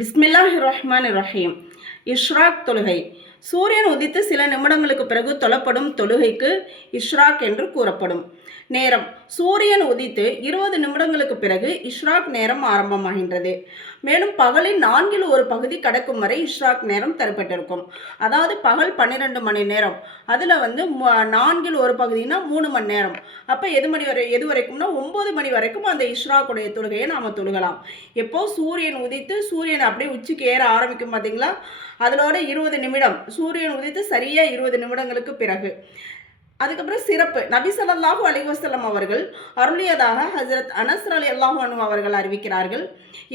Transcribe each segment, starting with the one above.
பிஸ்மில்லாஹிர் ரஹ்மானிர் ரஹீம். இஷ்ராக் தொழுகை. சூரியன் உதித்து சில நிமிடங்களுக்கு பிறகு தொழப்படும் தொழுகைக்கு இஷ்ராக் என்று கூறப்படும். நேரம்: சூரியன் உதித்து 20 நிமிடங்களுக்கு பிறகு இஷ்ராக் நேரம் ஆரம்பமாகின்றது. மேலும் பகலின் 1/4 பகுதி கடக்கும் வரை இஷ்ராக் நேரம் தரப்பட்டிருக்கும். அதாவது பகல் 12 மணி நேரம், அதில் 1/4 பகுதினா 3 மணி நேரம். அப்போ எது வரைக்கும்னா 9 மணி வரைக்கும் அந்த இஷ்ராக்குடைய தொழுகையை நாம் தொழுகலாம். எப்போ சூரியன் உதித்து சூரியன் அப்படியே உச்சிக்கு ஏற ஆரம்பிக்கும் பார்த்தீங்களா, அதோட 20 நிமிடம், சூரியன் உதித்து சரியாக 20 நிமிடங்களுக்கு பிறகு. அதுக்கப்புறம் சிறப்பு: நபி ஸல்லல்லாஹு அலைஹி வஸல்லம் அவர்கள் அருளியதாக ஹஜ்ரத் அனஸ் ரலியல்லாஹு அன்ஹு அவர்கள் அறிவிக்கிறார்கள்,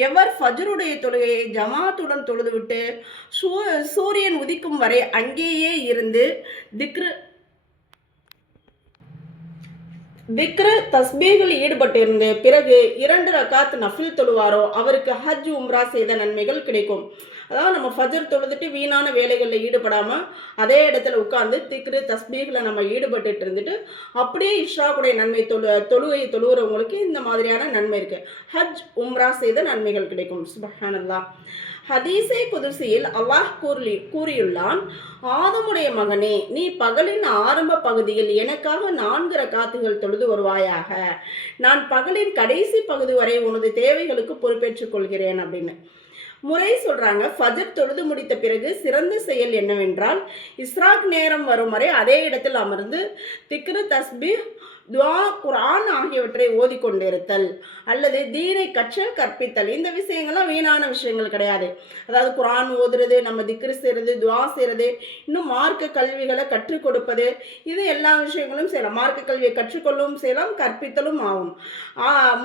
எவர் ஃபஜ்ருடைய தொழுகையை ஜமாத்துடன் தொழுதுவிட்டு சூரியன் உதிக்கும் வரை அங்கேயே இருந்து திக்ரு தஸ்பீகில் ஈடுபட்டிருந்து பிறகு 2 ரகாத் நஃபில் தொழுவாரோ அவருக்கு ஹஜ் உம்ரா செய்த நன்மைகள் கிடைக்கும். அதாவது நம்ம ஃபஜர் தொழுதுட்டு வீணான வேலைகளில் ஈடுபடாமல் அதே இடத்துல உட்காந்து திக்ரு தஸ்பீகில் நம்ம ஈடுபட்டு இருந்துட்டு அப்படியே இஷ்ராக்குடைய நன்மை தொழுகையை தொழுகிறவங்களுக்கு இந்த மாதிரியான நன்மை இருக்குது. ஹஜ் உம்ரா செய்த நன்மைகள் கிடைக்கும். சுப்ஹானல்லாஹ். ஹதீஸே குதுசியில் அல்லாஹ் கூறியுள்ளான், ஆதமுடைய மகனே, நீ பகலின் ஆரம்ப பகுதியில் எனக்காக 4 ரகாத்துகள் தொழுது வருவாயாக. நான் பகலின் கடைசி பகுதி வரை உனது தேவைகளுக்கு பொறுப்பேற்றுக் கொள்கிறேன் அப்படின்னு முறை சொல்கிறாங்க. ஃபஜர் தொழுது முடித்த பிறகு சிறந்த செயல் என்னவென்றால், இஸ்ராக் நேரம் வரும் வரை அதே இடத்தில் அமர்ந்து திக்ரு தஸ்பீஹ் துவா குர்ஆன் ஆகியவற்றை ஓதிக்கொண்டிருத்தல் அல்லது தீனை கற்பித்தல். இந்த விஷயங்கள்லாம் வீணான விஷயங்கள் கிடையாது. அதாவது குர்ஆன் ஓதுறது, நம்ம திக்ரு செய்கிறது, துவா செய்கிறது, இன்னும் மார்க்க கல்விகளை கற்றுக் கொடுப்பது, இது எல்லா விஷயங்களும் செய்யலாம். மார்க்க கல்வியை கற்றுக்கொள்ளவும் செய்யலாம், கற்பித்தலும் ஆகும்.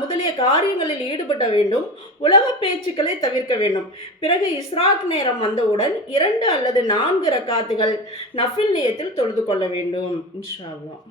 முதலிய காரியங்களில் ஈடுபட வேண்டும். உலக பேச்சுக்களை தவிர்க்க வேண்டும். பிறகு இஸ்ராக் நேரம் வந்தவுடன் 2 அல்லது 4 ரகாத்துகள் நஃபில் நியத்தில் தொழுது கொள்ள வேண்டும். இன்ஷா அல்லாஹ்.